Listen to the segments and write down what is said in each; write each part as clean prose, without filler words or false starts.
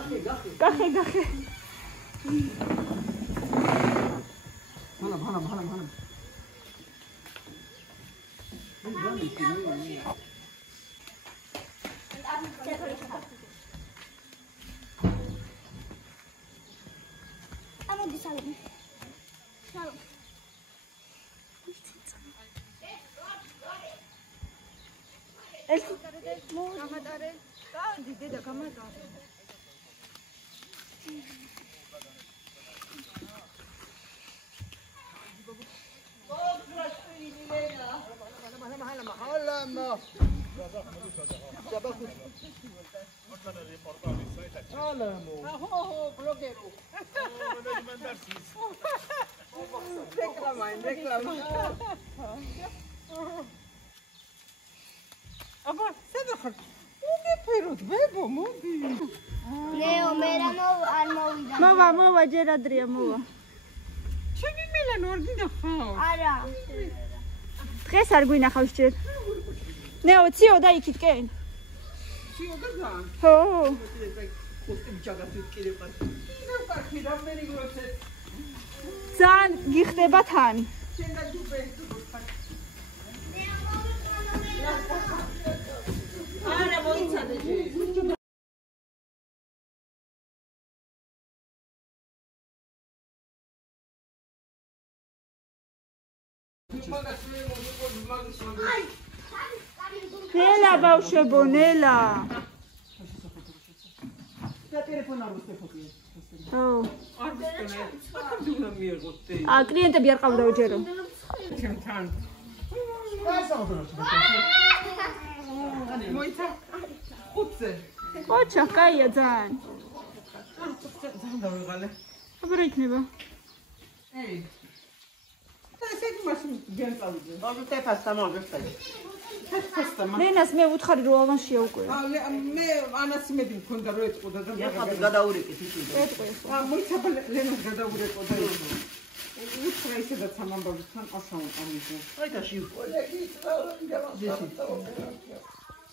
გახე მანამ ამოდი სალომე გამატარე გადი დედა გამატარე აბა სადახარ უგეფეროთ ბებო მოდი ნეო მე რა არ მოვიდა მოვა ჯერადრია მოვა ჩემი მილან არ გინახავ არა დღეს არ გვინახავს ჯერ ნეო ციო და იქითკენ ციო და ზან ხო ძალიან გიხდება თან არა მოიცადე ნელა ბავშვებო ნელა და ტელეფონ არ ვუსტეფოთი ხო არ ვუსტეფოთი აკამდუნა მიიღოთ კლიენტები არ ყავდაო ჯერო ჩემთან მოიცა ხუთზე ოჩა კაია ძალიან ძალიან დავიღალე აბა რა იქნება ეი ესეთი მაშინ გენწავიდე ტეფასთან მოგეწადი ლენას მე ვუთხარი რომ ავანშია უკვე მე ანას იმედი მქონდა რომ ეწყოდა და გადაურეკეთ ისე მოიცა ლენას გადაურეკო და უთხრა ისედაც ამ ამბავთან ყავშავ ამიზე აიტაში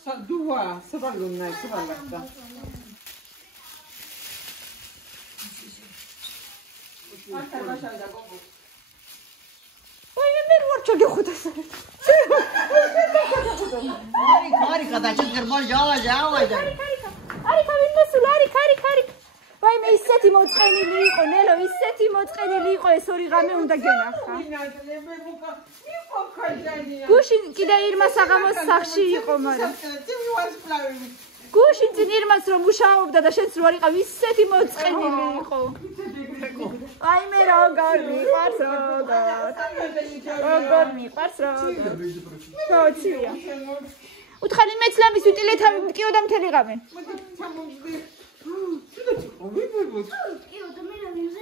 სადუა სავალონა სავალაკა მარტა მაშავდა გოგო აი მე ვარ ჩაგეხუთას არი გადაჭერ გერმალ ჯავა არი ვინმესულ არი ვაი მე ისეთი მოწყენილი იყო ნელო ისეთი მოწყენილი იყო ეს ორი ღამე უნდა გენახა გუშინ კიდე ირმა საღამოს სახში იყო მაგრამ გუშინ წინ ირმას რომ მუშაობდა და შენც რო არ იყავ ისეთი მოწყენილი იყო აი მე როგორ მიყვარს როცია უთხარი მეც ლამის ვიტილეთავი მტკიო და მთელი ღამე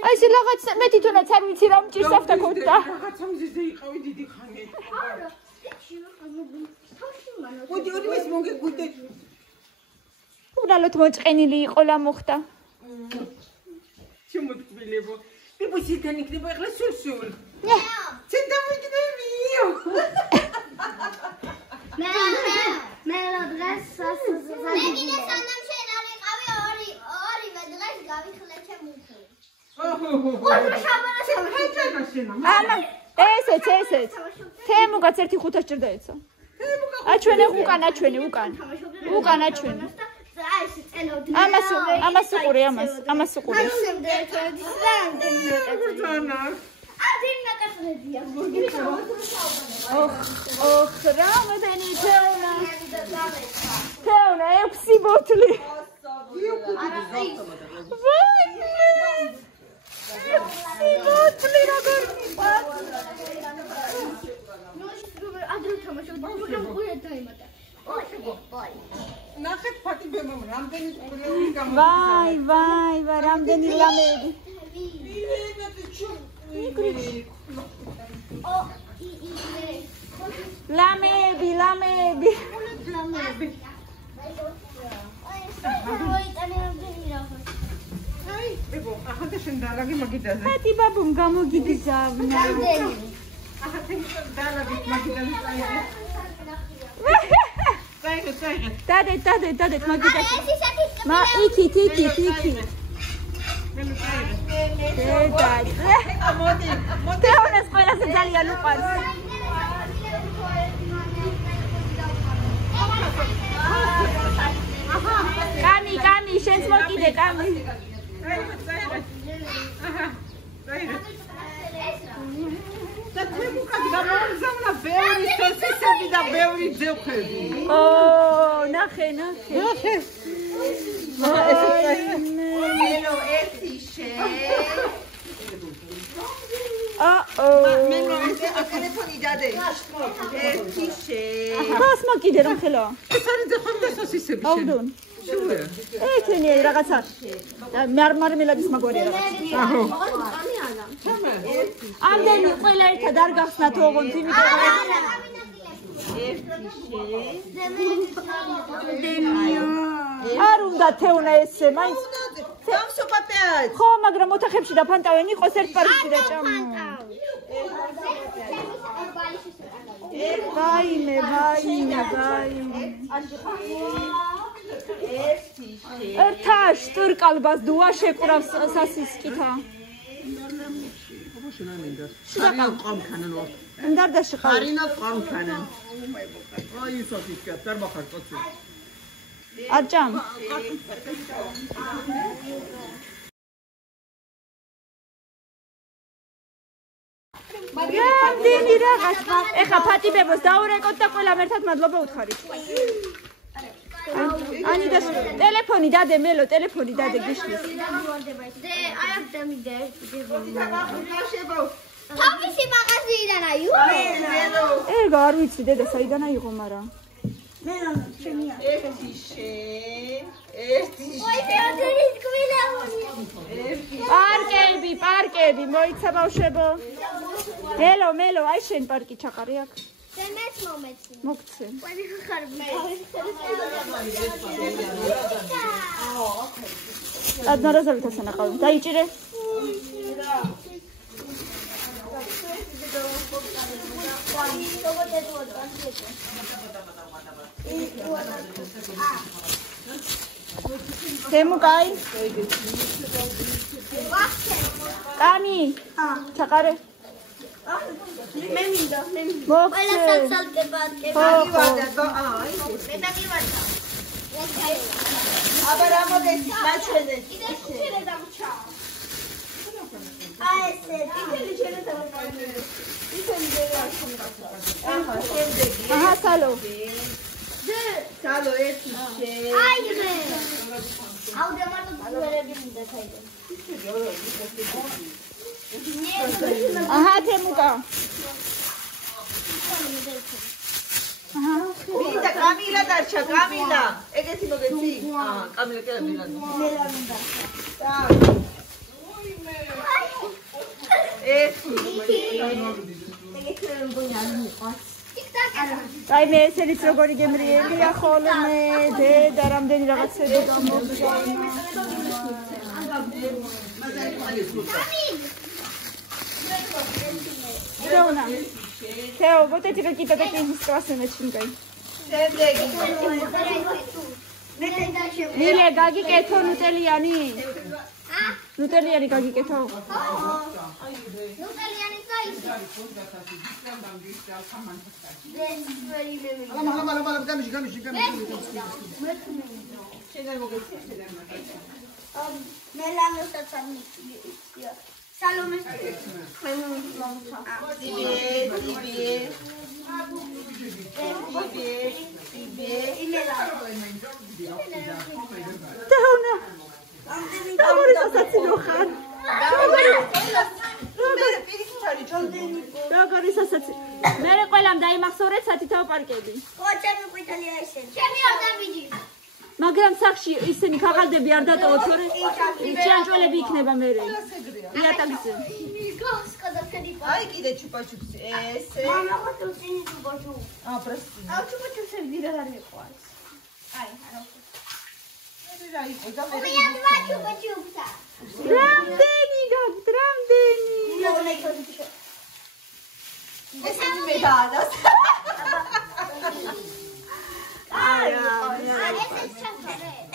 აი ეს რაღაც მე თვითონაც არ ვიცი რა მჭირს ახლა ქონდა რაღაცა მზეზე იყავი დიდი ხანი არა მოდი ორი მის მოგეგუდე უბრალოდ მოწყენილი იყო რა მოხდა შემოთკბილებო ბიბუსიდან იქნება ახლა სულ ცენ დამიგდებიო მე რა დღეს სასაზადია ამა ესეც თემუგაც 1-5 ჭირდა ეცა აჩვენე უკან აჩვენე ამას უყურე ამას უყურე ოხ რამოდენი თეონა 6 ბოთლი სიბოთლი როგორ ნახეთ ფატი ბემამ რამდენი ყურები გამო ვაი რამდენი ლამები ლამები აი ბებო ახლა შენ დალაგი მაგიდაზე ფატი ბაბუმ გამოგიგზავნა ახლა შენ დალაგი მაგიდაზე წაიღე დადეთ მაგიდაზე მა იქით. თეონას ყველაზე ძალიან უყვარს. კამი, შენც მოკიდე, კამი. და თემუკად გამოგზავნა ბევრი სესისები და ბევრი ძევხები. ო, ნახე. მენო ერთი შე. მენო ტელეფონი დადე. ერთი შე. ხას მოკიდე რომ ხელო. ეს არის ძეხონდა სესისები შენ. აუდონ. ეთენი რაღაცა. მარმარმელადის მაგვარი რაღაცა. აჰო. ამდენი ყველა ერთად არ გახსნათ ოღონდ იმიტომ არ უნდა თეუნა ესე მაინც სამსოპაპეად. ხო მაგრამ ოთახებში და ფანტავენ იყოს ერთ პარკში და ჭამო ვაიმე ერთა შტურკალბას დუა შეკრავს სასისკითა Karina qomkanan o. ნდარდაში ხარ Karina qomkanan. Ay sofiskat dar baxar qoçu. არჭამ რამდენი რაღაც ეხა ფატიბებოს დაურეკოთ და ყველამ ერთად მადლობა უთხარით Ani da telefoni dade melo telefoni dade gishlis. თავისი მაღაზიიდან აიო? ეგ არ ვიცი დედა საიდან აიღო მარა. ერთი შე. ой, ფეოდორის გვილაუნი. პარკები, მოიცა ბავშვებო. მელო, აი შენ პარკი ჩაყარი აქ. შემეც მომეცი. მოგცე. ყვები ხარბი. ადნარაზავით ასანაყავი. დაიჭირე. Temukai. Kami. Chakare. მე მინდა. Mokse. Aber ამოდეს მაჩვენე. Aha, salo. Salo ერთი შე. Aha, Temuka. მინდა კამილა დარჩა, კამილა. ეგეთი მოგეცი? კამილა კი მილანო. Ai me ესენიც როგორი გემრიელია ხოლმე დედა რამდენი რაღაცები გამოგზავნა Teo, potete capire che in classe ne cinque. Nile gagi che to nuteliani. Nuteliani gagi che to. ნუტელიანი საისი. Ala gamishi. მელანოსაც არ მიწია. სალომეს Teona. Amore assassino khan. Როგორი სასაცი. მე ყველამ დაიმახსოვრეთ სათითაო პარკები. ხო, ჩემი ყვითელია ისინი. ჩემი ადამიჯი. მაგრამ სახში ისინი ქაღალდები არ დატოვოთ, თორე ჭიანჭველები იქნება მერე. იატაკზე. Ai კიდე ჩუპაჩუპსი ესე. მამა ხო თუ წინი ჩუპაჩუ. პროსტი. ჩუპაჩუპსი ვიღარ არ მიყვარს. აი, არა. და მე ამ ჩუპაჩუპსა. რამდენი გაგვთ, რამდენი? ეს მე დაადას.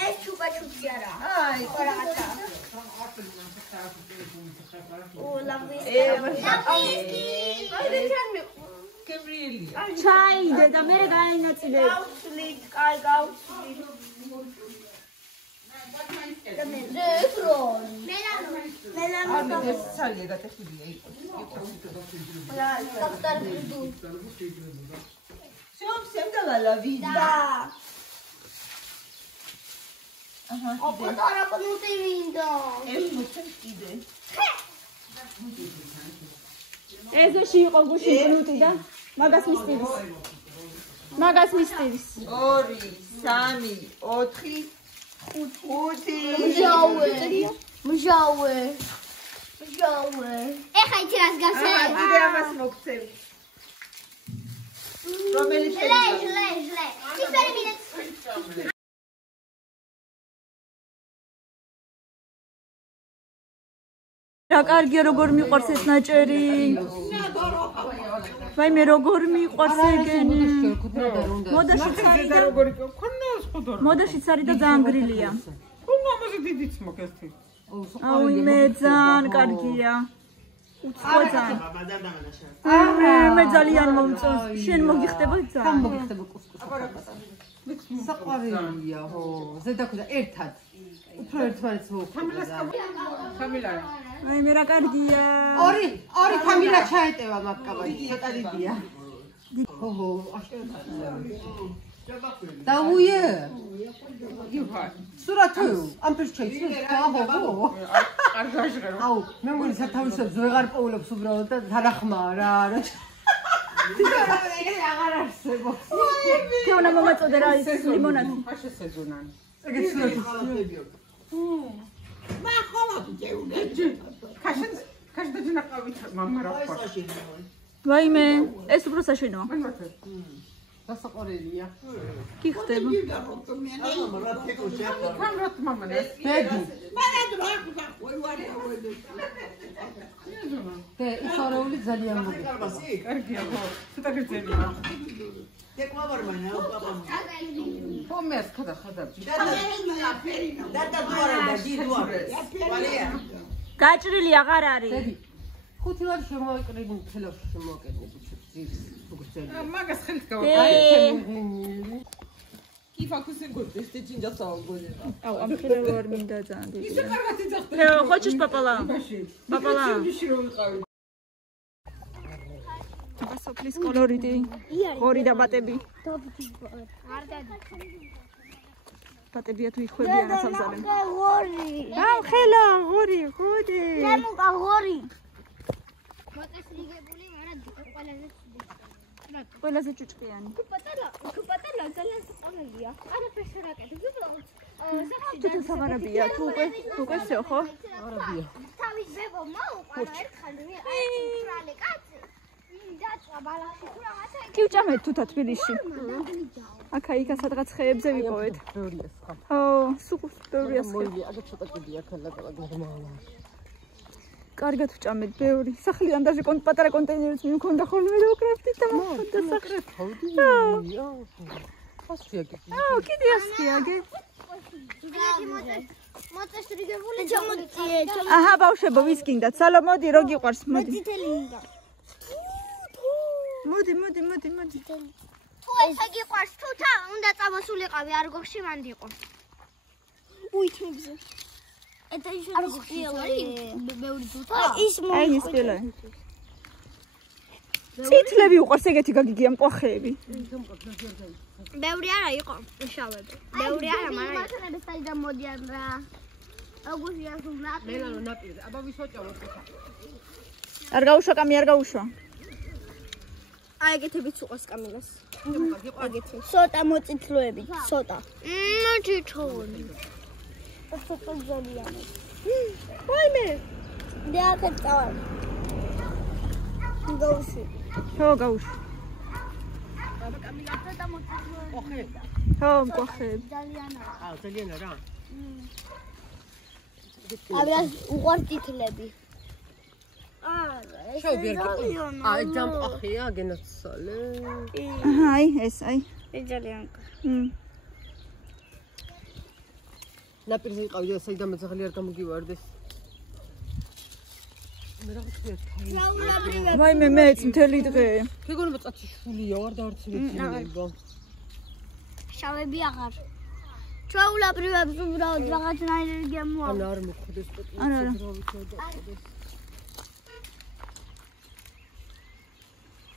ეს ჩუპაჩუპსი. აი, რაღაცა. გებრიელია. ჩაიდე და მე გაენაწილე. გავცვლით, კაი გავცვლით. ცალია გატეხილია იყო. Всем дала видео. Да. Ага. А потом ты видео. ეზოში იყო გუში პლუტი და მაგას მისტირის. მაგას მისტირის. 2, 3, 4, 5. მჟავე. ეხა იცი რას გასწავლე? კიდე ამას მოგცემ. რომელიც ჟლე. ციფერი მინეთ. რა კარგია როგორ მიყვარს ეს ნაჭერი. ვაი მე როგორ მიყვარს ეგენი. მოდაშიც არის და როგორი ქონდას ხოდარ. მოდაშიც არის და ძალიან გრილია. ხომ ამაზე დიდიც მოგესთი. აუი მე ძალიან კარგია. უცხო ძალიან. მე ძალიან მომწონს. შენ მოგიხდება ძალიან. მოგიხდება კუსკუსი. საყვარელია, ხო. ზედაქვდა ერთად. უფრო ერთმანეთს მოუხმოდა. ხამილა. აი მე რა კარგია. ორი თამილა ჩაეტევა მაკაბაი, ცოტა დიდია. ოჰო, აშკარა. დაუიე. იუჰა. სურათო, ამ ფერს ჩაიცნეს და აჰო. არ გაჟღერო. აუ, მე მგონი სათავისებს ვეღარ პოულობს უბრალოდ და თანახმაა რა. ეგრე აღარ არსებობს. თეონა მომაწოდე რა ის ლიმონადი. ხაშე სეზონანი. ეგეც სურათი. მა ხოლმე გეუნეჯი. ხაშე დაჯნაყავით მამა რა ხარ. ვაიმე, ეს უფრო საშინოა. დასაყარელია. კი ხდება. კამრათ მამანა. ბედი. და ისორეული ძალიან მოგება. კარგია ხო. ცოტა გრძელია. ხომეს ხადა. გაჭრილი აღარ არის. ბედი. 5 ლარი შემოიკრიბნი თელავში შემოაკეთები ძირს უგრძელი. მაგას ხელით გავა. კი ფაქუსი გოდეს და ჯინჯასა გონედა. აუ ამ ხელა არ მინდა ძალიან დიდი. ისე კარგად იძახდა. თეო хочешь პაპალა? პაპალა. სოფლის კოლორიტი. ორი და ბატები. ბატებია თუ იხვებიან ასამზარენ. აუ ხელა ორი, ხოდი. ჩემო ღორი. მოწესრიგებული, მაგრამ ყველაზე ჭუჭყიანი. პატარა ძალიან საყვარელია. არაფერს არ აკეთებს. უბრალოდ თუ საღარაბია, თუ უკვე всё, ხო? არაბია. თავის ბებომა უყარა ერთხელ აი ბრალე კაცი. დაწყა ბალახში თუ რაღაცა კი ვჭამეთ თუთა თბილისში. აქა სადღაც ხეებზე ვიპოვეთ. ბევრია სხვა. ო, სულ ბევრია სხვა. მოიგე, აგა ცოტა კიდია ქალაკალა გერმანა. კარგად ვჭამეთ ბევრი. სახლიდან даже პატარა კონტეინერიც მიმქონდა ხოლმე და უკრაფთით და მოხდა სახლი. ასია კი. აუ, კიდე ასია გე. მოწესრიგებული ჩამოწიე. აჰა, ბავშვებო, ვის გინდათ? სალო, მოდი, რო გიყვარს, მოდი. წითელი მინდა. მოდი. თუ ესე გიყვარს თუთა, უნდა წამოსულიყავი არგოში მანდიყო. უითმებზე. Это еще не сделали. Ბევრი თუთა. ის აი ის პილე. წითლები უყვარს ეგეთი გაგიგია მყახეები. ბევრი არა იყო შავები. ბევრი არა, მაგრამ მასალების საიდან მოდიან რა. აგუში ასულა. ლელანო ნაპირზე. აბა ვის ვაჭამოთ ხა. არ გაუშვა კამი, არ გაუშვა. აი ეგეთებიც უყვარს კამილას. ეგეთი. სოტა მოწითლოები, სოტა. თითოეული. ცოტა ზოლიანი. ვაიმე. დიახეთ წავარ. გაუშვი. ხო, გაუშვი. აბა კამილა ცოტა მოწითლოები. ოხე. ხო, მყახეები. ძალიანაა. აა, ძალიან რა. აბა უყვარს წითლები. აი დამყახია გენაცვალე. აი ეს აი. ძალიან. ნაპირზე იყავი და საიდანაც ახალი არ გამოგივარდეს. მე რაღაც ვეთქი. ვაიმე მეც მთელი დღე. გეგონება წაცი შულია, არ დაარწმუნებია. შავები აღარ. ჩვეულებრივებს უბრალოდ რაღაცნაირი ენერგია მოაქვს. ან არ მოხდეს პოტი. არა.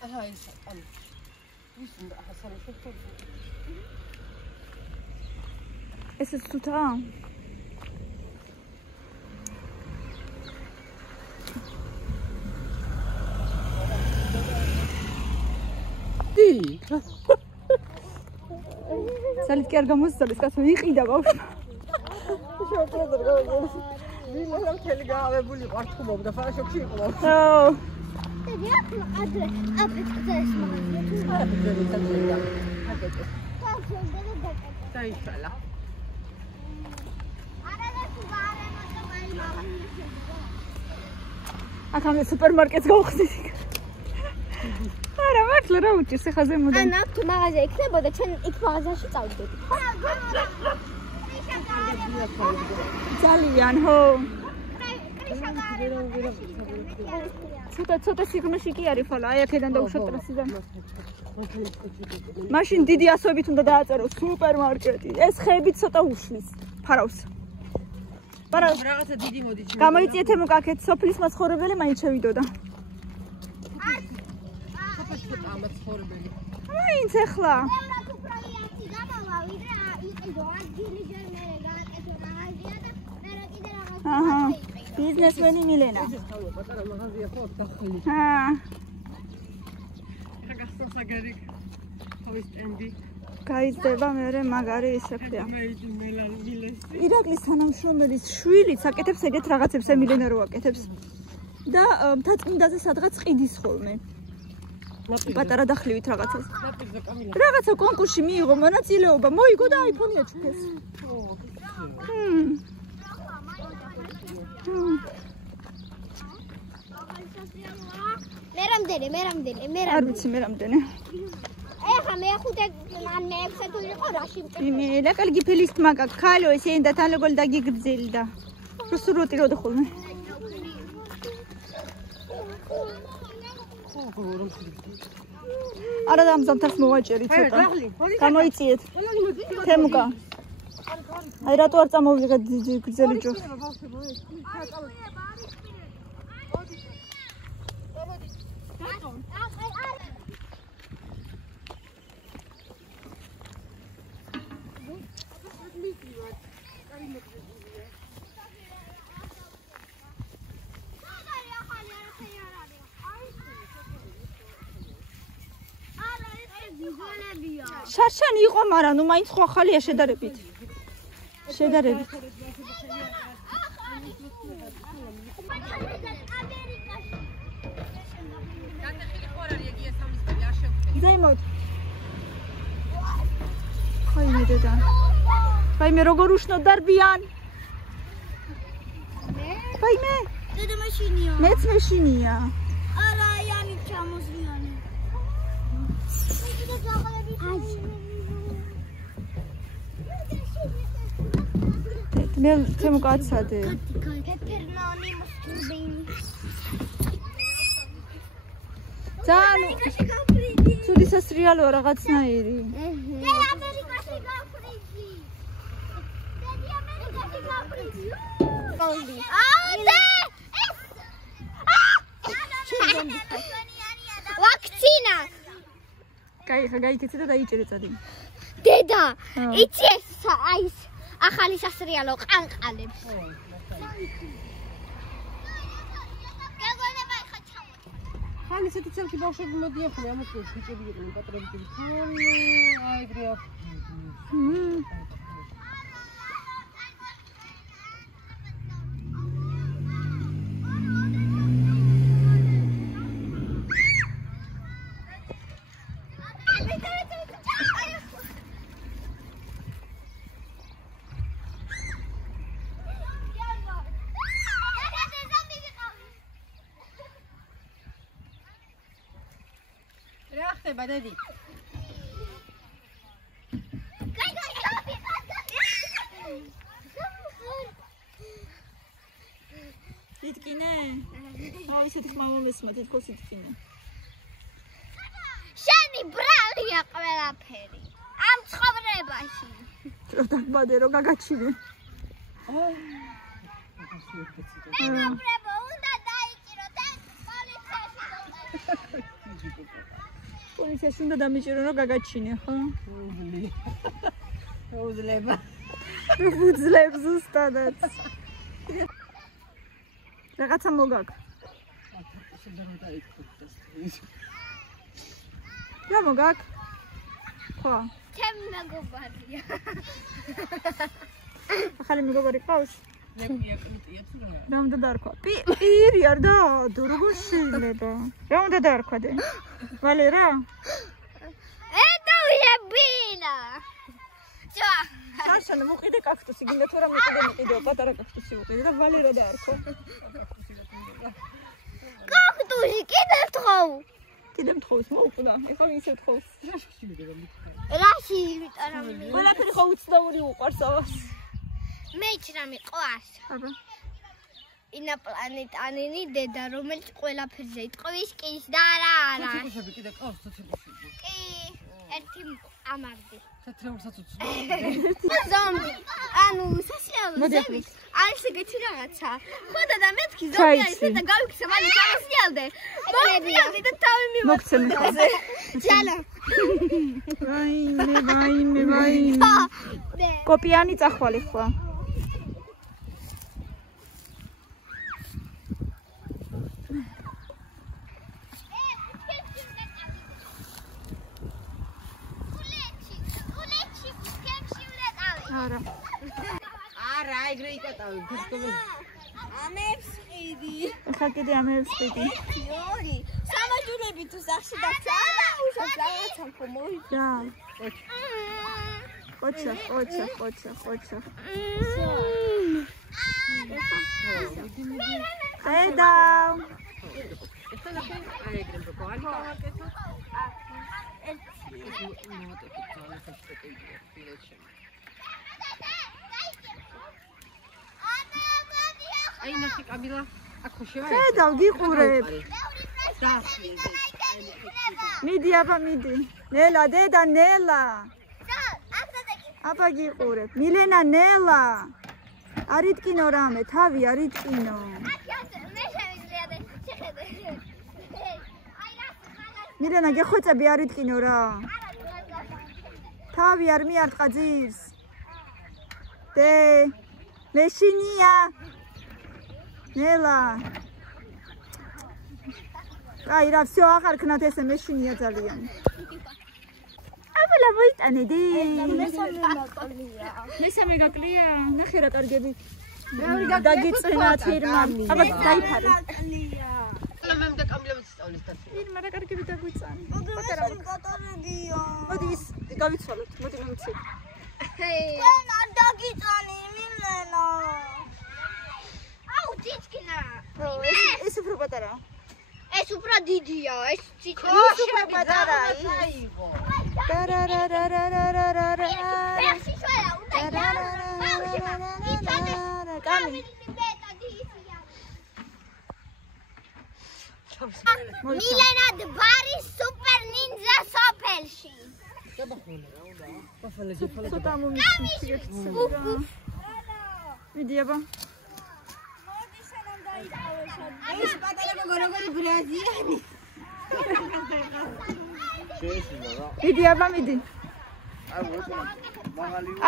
აჰა ის ან ის უნდა ახასანი შეხვდები. ესეც თუთა? დი სალით კი არ გამოსწორეს, კაცო იყიდა ბავშვი. შოკლადად გავიგე. ვილა მთელი გაავებული ყართუმობდა, ფაშოქში იყო. ო, დიდი ახლა ადრე აფეთქდეს მაგაზია. დაიშალა. აქ ამ სუპერმარკეტს გავხსნით. არა, მართლა რა უჭირს ახლა ზემოდან. ან აქ თუ მაღაზია იქნებოდა, ჩვენ იქ მაღაზიაში წავდებით. ძალიან, ხო. ცოტა სიღრმეში კი არის ხოლმე, აი აქედან დაუშვათ ტრასიდან. მაშინ დიდი ასოებით უნდა დააწერო სუპერმარკეტი. ეს ხეები ცოტა უშლის ფარავს. ფარავს. რაღაცა დიდი მოდის. გამოიწიეთ მოკაკეთ სოფლის მაცხოვრებელი მაინც შევიდოდა. სოფელში ამაცხოვრებელი. მაინც ახლა. აჰა. ბიზნესმენი მილენა. პატარა მაღაზია ხო დახელი. აა. ხა გახსოვს აგერი. ხოის სტენდი. გაიზრდება მე მაგარი ისე ხდება. მეიდი მელანი მილესი. ირაკლის თანამშრომელის შვილი საკეთებს ეგეთ რაღაცებს ემილენა რო აკეთებს. და მთაწმინდაზე სადღაც ყიდის ხოლმე. პატარა დახლივით რაღაცას. ნაპირზე კამილა. რაღაცა კონკურსში მიიღო მონაწილეობა, მოიგო და აიფონი აჩუქეს. მე არ ვიცი მე რამდენი. ეხა მე-5 ან მე-6 თუ იყო რაში მე ლაკალგი ფელისტ მაგა ქალო ესე და თანლოგოლ და გიგრძელდა. რუსუროტი რო დახოლმე. არა დამზამთარს მოვაჭერი ცოტა. გამოიწიეთ. თემუკა. აი რატო არ წამოვიღეთ გრძელი ჯო. შარშანი იყო, მაგრამ ნუ მაინც ხო ახალია შედარებით. შედარებით. ზემოთ. ხაიმე დედა. ხაიმე როგორ უშნო დარბიან? ხაიმე. დედა მაშინია. მეც მეშინია. არა, იანი ჩამოზრიანი. მე თემუკაცადე. კეპერნანი მოსტურბეინი. ძალიან ცუდი სასრიალოა რაღაცნაირი. დე ამერიკაში გაფრიძი. დედი ამერიკაში გაფრიძი. აუდე! ვაქცინა. კაი, ხა გაიქეცე და დაიჭერე წადი. დედა, იცი ეს აი ახალი სასრიალო ყანყალებს. გაგონება ხა ჩამოდი. ხან ისეთი ცალკე ბავშვები მოდიან ხოლმე ამას ბიჭები იყვნენ პატრონები. აი ეგრე აქ. რა ხდება დედი? იტკინე? აი ისეთი ხმა მომესმა, თითქოს იტკინე. შენი ბრალია ყველაფერი. ამ ცხოვრებაში. რო დაგბადე, რო გაგაჩინე. მეგობრებო, უნდა დაიჭიროთ ეს პოლიციაში. პოლიციაში უნდა დამიჭირო, რომ გაგაჩინე, ხო? უძლება. უძლებს ზუსტადაც. რაღაცა მოგაქვს. რა მოგაქვს? ხო. ჩემი მეგობარია. ახალი მეგობარი ყავს? ნეკია კრიტია თუ რა? რა უნდა დარქვა? პირი არ დაადო, როგორ შეიძლება? რა უნდა დარქვადე? ვალერა? ედოიებინა. ჯო. საშანა მოყიდე კაქტუსი, გინდა თუ რა მოყიდე, პატარა კაქტუსი მოყიდე და ვალერა დაარქვა. კაქტუსი კიდე ვთხოვ. კიდე მთხოვს, მოუკვდა. ეხლა ისე ვთხოვს. რაში ვიტარავ? ყველაფერი ხო უცნაური უყვარს ავას. მეც რა მიყვარს. აბა. ინაპლანეტანინი დედა, რომელიც ყველაფერზე იტყვის კის და არა. ცოცხლები კიდე ყავს ცოცხლები. კი, ერთი ამარდი. თეთრეულსაც უცნო. ზომბი. ანუ სასიაულზემის. არის ეგეთი რაღაცა. ხოდა და მეთქი ზომბი არის და გავიქცე მალე გამოსიალდე. მოიწყდი და თავი მოგცემ ხაზე. ჯალა. ვაიმე. კოპიანი წახვალე ხვა. არა. არა, ეგრე იკატავი. ამებს ყიდი. ახლა კიდე ამებს ყიდი. ორი. სამაჯურები თუ სახში დაგჭა. არა, უშავს რაღაცა ხო მოვიდა. რა. ოჩა. ხედავ. ეხლა ნახე, აი ეგრე მროალი გავაკეთო. აი ნახე კაბილა, აქ შევა. ხედავ, გიყურებ. და მიდი აბა მიდი. ნელა, დედა ნელა. აბა გიყურებ. მილენა ნელა. არიტკინო რამე, თავი არიტკინო. მილენა გეხვეწები არიტკინო რა. თავი არ მიარტყა ძირს. დე მეშინია. ნელა. აი რა, всё, აღარ ქნათ ესე მეშინია ძალიან. აბა მოიტანე დი. მესამე გაკლია. ნახე რა კარგები. დაგიწენა თირმა. აბა დაიფარე. მე მე კამილები სწავლის და თირმა რა კარგები დაგვიწანი. კოტორებია. მოდი ის გავიცვალოთ. მოდი მომცე. კენ არ დაგიწანი მილენა. აუ დიჩკინა. ეს უფრო პატარაა. ეს უფრო დიდია, ეს ციტა. ის უფრო პატარაა. ტარარარარარარარა. ეს შეიძლება უნდა გარო. კამი. მილენა დბარი სუპერ ნინძა სოფელში. ცოტა მომისმის გექცევა. მიდი აბა. ეს პატარა როგორი ბრაზიანი. მიდი აბა მიდი.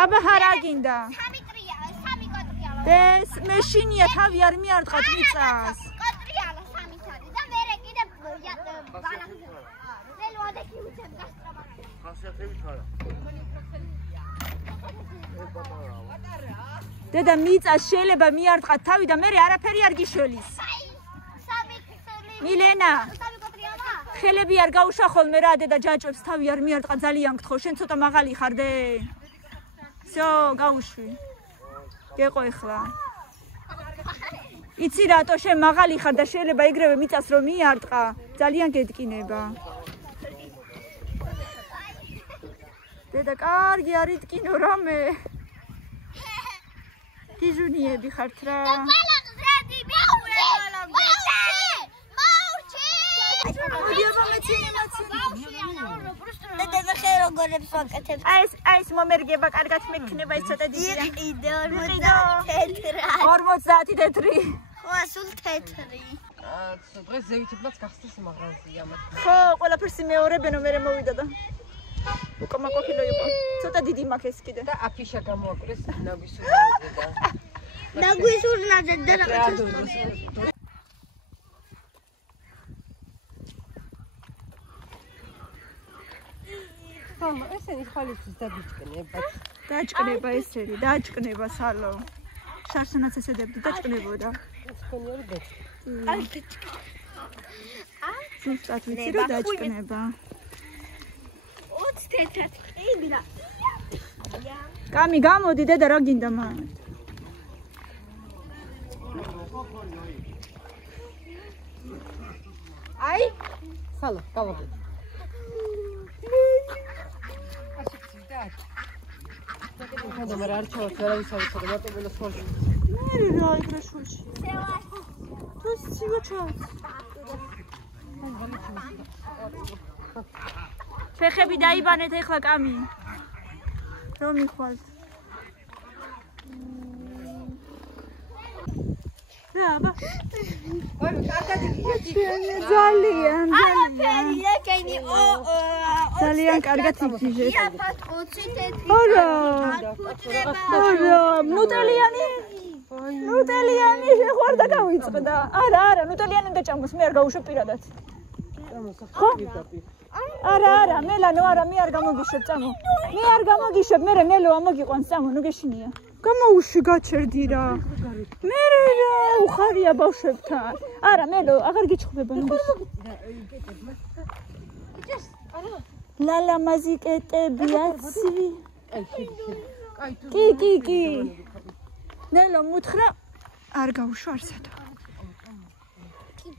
აბა ჰარა გინდა. სამი კოტრია. ეს მეშინია თავი არ მიარტყა მიწას. კოტრიალა სამი თარი და მერე კიდე ბალანზე. ზელვადექი უცებ გასტრაბა. დედა მიწას შეიძლება მიარტყა თავი და მე არაფერი არ გიშველის. მილენა სამი კოტრიალა. ხელები არ გაუშახოლ მე რა დედა ჯაჭვებს თავი არ მიარტყა ძალიან გთხოვ შენ ცოტა მაღალი ხარ დე. всё, გაუშვი. გეყო ეხლა. იცი რატო შენ მაღალი ხარ და შეიძლება ეგრევე მიწას რომ მიარტყა, ძალიან გეტკინება. დედა კარგი არ იტკინო რამე. გიჟუნიები ხართ რა. ბალანზე მიხურე. და ხე როგორებს ვაკეთებ? აი ეს მომერგება კარგად მექნება ის ცოტა დიდია. იყიდე 50 tეთრი. ხო, სულ თეთრი. დღეს ზევითებმაც გახსნეს მაღაზია მათ. ხო, ყველაფერს იმეორებენო მე მოვიდა და უკამაკოხილო იყო. ცოტა დიდი მაქვს ეს კიდე. და აფიშა გამოაკვეს ნაგვისურნაძე და ნაგვისურნაძე და რაღაცა. ხომ ესენი ხალისის დაბიჭკნება. დაჭკნება ესერი, დაჭკნება სალო. შარსანაც ესედებდი დაჭკნებოდა. ეს ხონია რომ დაჭკ. აი დაჭკ. ზუსტად ვიცი რომ დაჭკნება. 20 თეთრად. იბირა. კამი გამოდი დედა რა გინდა მან? აი სალო, გავაგე. და მე არ ჩავარ ვერავის და მარტო სულში. მე რა იქნა სულში. თუ სივა ჩავს. ფეხები დაიბანეთ ეხლა კამი. რომ მიხვალთ. რა აბა. ორი კარგად იგიჟეთ. ძალიან. არაფერი ეკენი ძალიან კარგად იგიჟეთ. იაფად 20 თეთრი. არა. ფუტლება. არა, ნუტელიანი შეხვარდა გავიწყდა. არა, ნუტელიანი უნდა ჭამოს, მე არ გავუშვებ პირადად. ხო? არა, მელანო, არა, მე არ გამოგიშებ, წამო. მე არ გამოგიშებ, მე ნელო ამოგიყვანს, წამო, ნუ გეშინია. გამოუშვი, გაჩერდი რა. მე რა უხარია ბავშვებთან. არა, მელო, აღარ გიჩხუბება ნუ. ლალა მაზიკეტებიაცი. კი. ნელო მუთხრა არ გავუშვა არსად. კი,